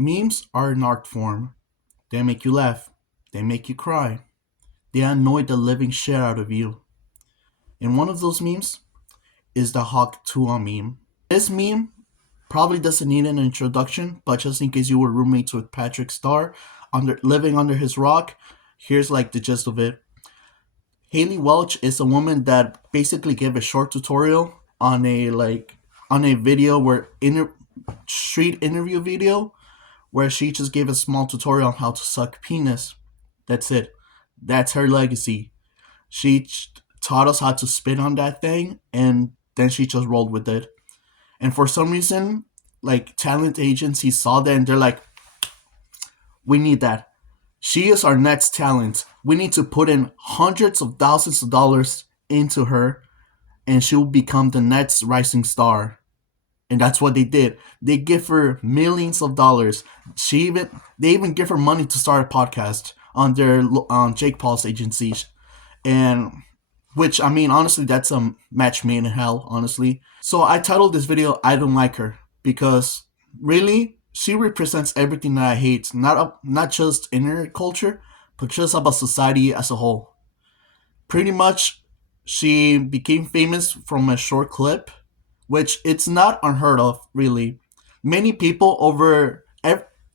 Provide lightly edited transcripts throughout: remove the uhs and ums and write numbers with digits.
Memes are an art form. They make you laugh. They make you cry. They annoy the living shit out of you. And one of those memes is the Hawk Tua meme. This meme probably doesn't need an introduction, but just in case you were roommates with Patrick Starr, living under his rock, here's like the gist of it. Haley Welch is a woman that basically gave a short tutorial on a video street interview video where she just gave a small tutorial on how to suck penis. That's it. That's her legacy. She taught us how to spit on that thing, and then she just rolled with it. And for some reason, like talent agencies saw that and they're like, we need that. She is our next talent. We need to put in hundreds of thousands of dollars into her, and she will become the next rising star. And that's what they did. They give her millions of dollars. They even give her money to start a podcast on their on Jake Paul's agency, and which I mean honestly that's a match made in hell. Honestly, so I titled this video "I Don't Like Her" because really she represents everything that I hate. Not just internet culture, but just about society as a whole. Pretty much, she became famous from a short clip, which it's not unheard of, really. Many people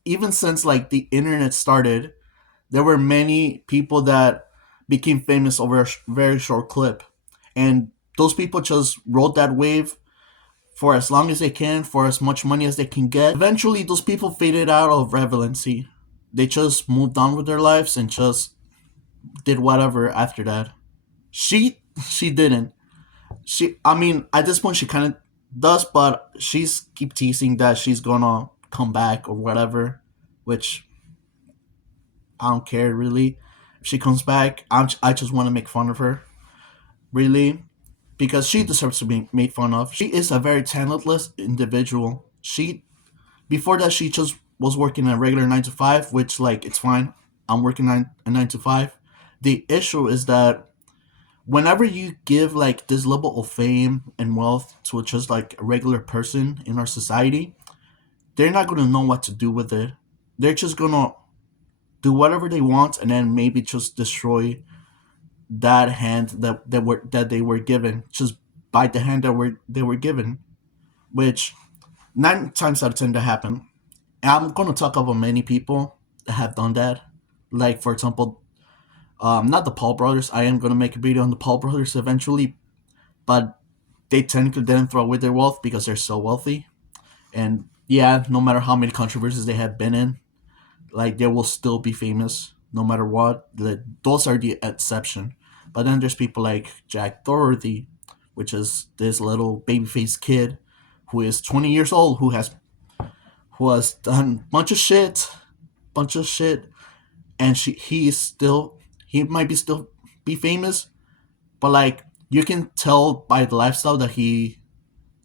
even since like the internet started, there were many people that became famous over a very short clip, and those people just rode that wave for as long as they can, for as much money as they can get. Eventually, those people faded out of relevancy. They just moved on with their lives and just did whatever after that. She didn't. I mean, at this point, she kind of does, but she's keep teasing that she's gonna come back or whatever, which I don't care really. If she comes back, I just want to make fun of her, really, because she deserves to be made fun of. She is a very talentless individual. Before that, she just was working a regular 9 to 5, which like it's fine. I'm working a 9 to 5. The issue is that whenever you give like this level of fame and wealth to just like a regular person in our society, they're not gonna know what to do with it. They're just gonna do whatever they want and then maybe just destroy that hand that they were given. Just bite the hand that they were given, which 9 times out of 10 that happen. And I'm gonna talk about many people that have done that. Like for example, not the Paul brothers. I am gonna make a video on the Paul brothers eventually, but they technically didn't throw away their wealth because they're so wealthy. And yeah, no matter how many controversies they have been in, like they will still be famous no matter what. Those are the exception. But then there's people like Jack Doherty, which is this little babyface kid who is 20 years old who has done bunch of shit, and he might be famous, but like you can tell by the lifestyle that he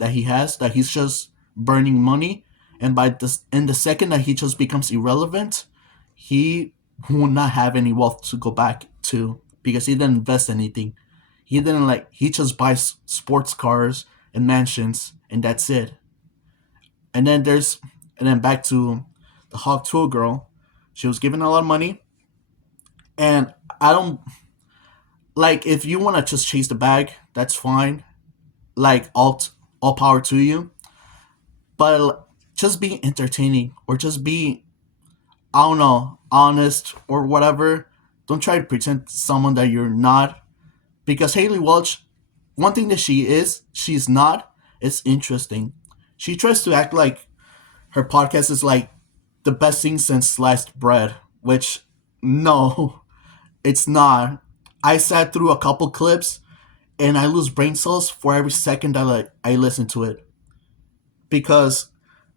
has that he's just burning money, and by this in the second that he just becomes irrelevant, he will not have any wealth to go back to because he didn't invest anything. He just buys sports cars and mansions and that's it. And then back to the Hawk Tour girl. She was given a lot of money, and I don't like if you want to just chase the bag, that's fine. Like all power to you, but just be entertaining or just be, I don't know, honest or whatever. Don't try to pretend someone that you're not. Because Haley Welch, one thing that she's not, is interesting. She tries to act like her podcast is like the best thing since sliced bread, which no, it's not. I sat through a couple clips and I lose brain cells for every second that I listen to it. Because,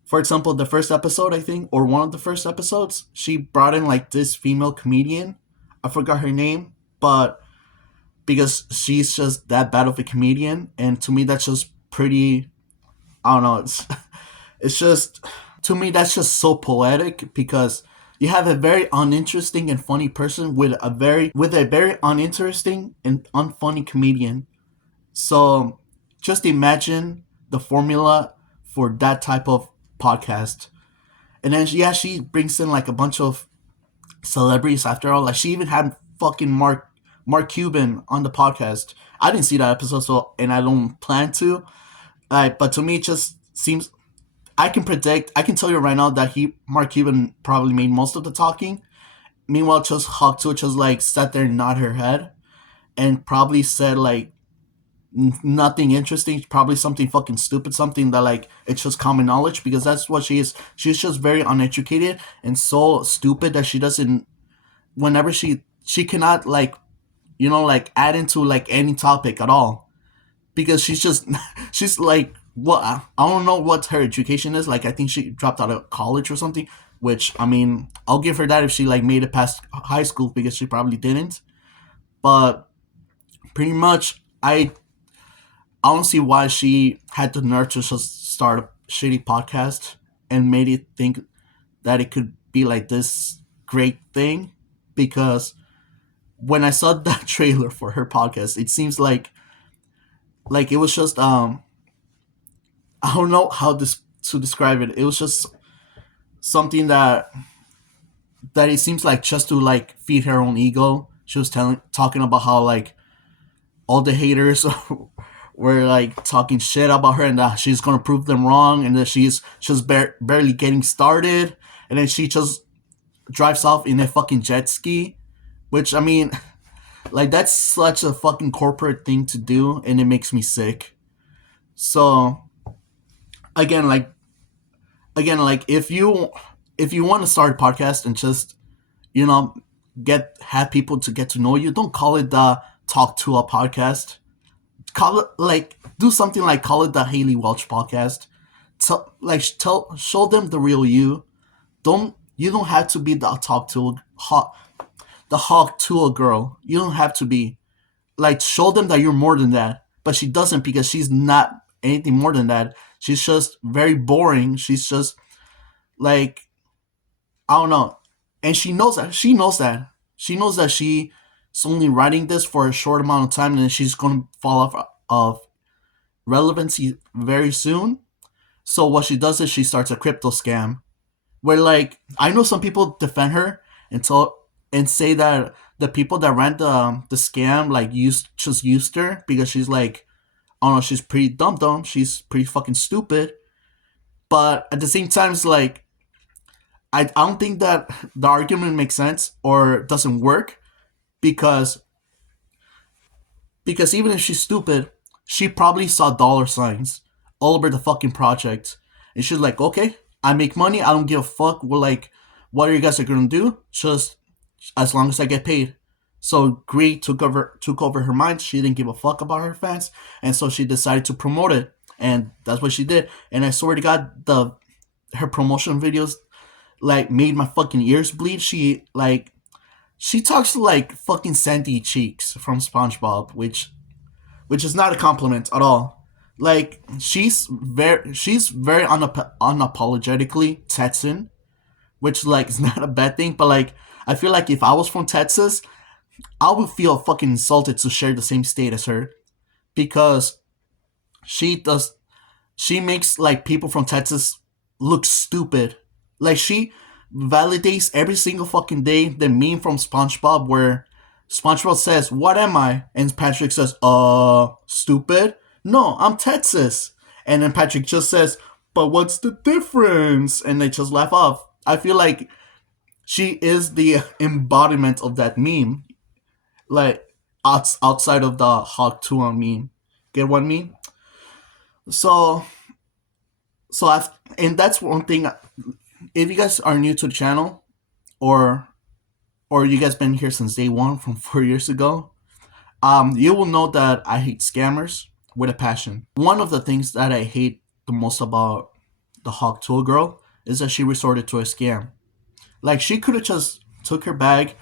for example, the first episode, I think, or one of the first episodes, she brought in like this female comedian. I forgot her name, but because she's just that bad of a comedian, and to me, that's just pretty. I don't know. It's just to me that's just so poetic because you have a very uninteresting and funny person with a very uninteresting and unfunny comedian. So just imagine the formula for that type of podcast. And then yeah, she brings in like a bunch of celebrities after all. Like she even had fucking Mark Cuban on the podcast. I didn't see that episode, so and I don't plan to. But to me, it just seems I can predict. I can tell you right now that Mark Cuban probably made most of the talking. Meanwhile, just Hawk Tuah just like sat there and nodded her head and probably said like nothing interesting. Probably something fucking stupid, something that like it's just common knowledge because that's what she is. She's just very uneducated and so stupid that she doesn't. Whenever she cannot like like add into like any topic at all because she's just she's like what I don't know what her education is like. I think she dropped out of college or something, which I mean I'll give her that if she like made it past high school because she probably didn't. But pretty much I don't see why she had the nerve to just start a shitty podcast and made it think that it could be like this great thing because when I saw that trailer for her podcast, it seems like it was just I don't know how this to describe it. It was just something that it seems like just to like feed her own ego. She was talking about how like all the haters were like talking shit about her and that she's gonna prove them wrong and that she's just barely getting started and then she just drives off in a fucking jet ski, which I mean like that's such a fucking corporate thing to do and it makes me sick. So again like if you want to start a podcast and just you know get have people to get to know you, don't call it the Talk to a podcast. Call it like do something like call it the Haley Welch podcast. Tell show them the real you. You don't have to be the Hawk to a girl. You don't have to be like show them that you're more than that. But she doesn't because she's not anything more than that. She's just very boring. She's just like I don't know, and she knows that. She knows that. She knows that she's only writing this for a short amount of time, and then she's gonna fall off of relevancy very soon. So what she does is she starts a crypto scam where like I know some people defend her and say that the people that ran the scam like used her because she's like I don't know she's pretty dumb, she's pretty fucking stupid. But at the same time, it's like I don't think that the argument makes sense or doesn't work because even if she's stupid, she probably saw dollar signs all over the fucking project, and she's like, okay, I make money. I don't give a fuck. Well, like, what are you guys are gonna do? Just as long as I get paid. So greed took over her mind. She didn't give a fuck about her fans, and so she decided to promote it, and that's what she did. And I swear to God, the her promotion videos like made my fucking ears bleed. She talks like fucking Sandy Cheeks from SpongeBob, which is not a compliment at all. Like she's very unapologetically Texan, which like is not a bad thing. But like I feel like if I was from Texas, I would feel fucking insulted to share the same state as her because she does she makes like people from Texas look stupid. Like she validates every single fucking day the meme from SpongeBob where SpongeBob says, "What am I?" and Patrick says, stupid." No, I'm Texas. And then Patrick just says, "But what's the difference?" And they just laugh off. I feel like she is the embodiment of that meme, like outside of the Hawk Tuah meme. Get what I mean? So and that's one thing. If you guys are new to the channel, or you guys been here since day one from 4 years ago, you will know that I hate scammers with a passion. One of the things that I hate the most about the Hawk Tuah girl is that she resorted to a scam. Like she could have just took her bag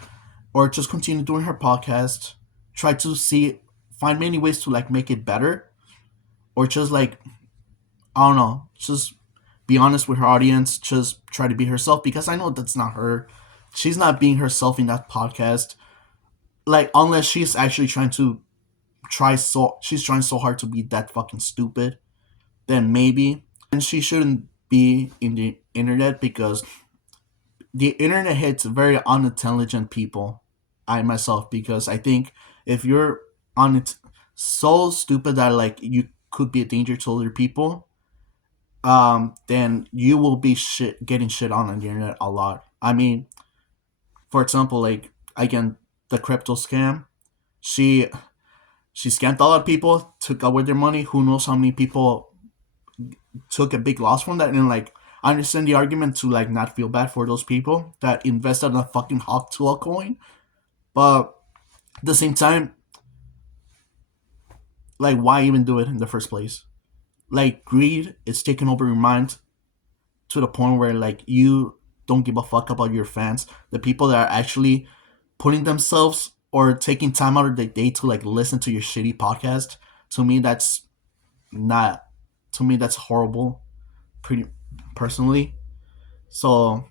or just continued doing her podcast, try to find many ways to like make it better, or just like I don't know, just be honest with her audience, just try to be herself because I know that's not her. She's not being herself in that podcast. Like unless she's actually she's trying so hard to be that fucking stupid, then maybe. And she shouldn't be internet because the internet hits very unintelligent people. I myself, because I think if you're on it so stupid that like you could be a danger to other people, then you will be getting shit on the internet a lot. I mean, for example, like again, the crypto scam. She she scammed a lot of people, took away their money. Who knows how many people took a big loss from that? And like, I understand the argument to like not feel bad for those people that invested in a fucking Hawk Tuah coin, but at the same time, like, why even do it in the first place? Like, greed is taking over your mind to the point where like you don't give a fuck about your fans, the people that are actually putting themselves or taking time out of their day to like listen to your shitty podcast. To me, that's not. To me, that's horrible. Pretty personally. So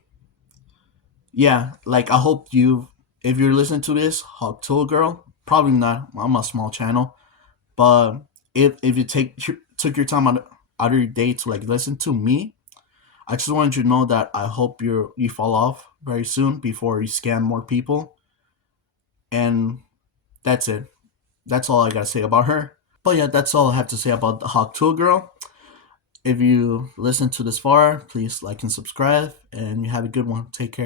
yeah, like I hope you, if you're listening to this, Hawk Tuah girl, probably not. I'm a small channel, but if you took your time out of your day to like listen to me, I just wanted you to know that I hope you fall off very soon before you scam more people. And that's it. That's all I gotta say about her. But yeah, that's all I have to say about the Hawk Tuah girl. If you listen to this far, please like and subscribe, and you have a good one. Take care.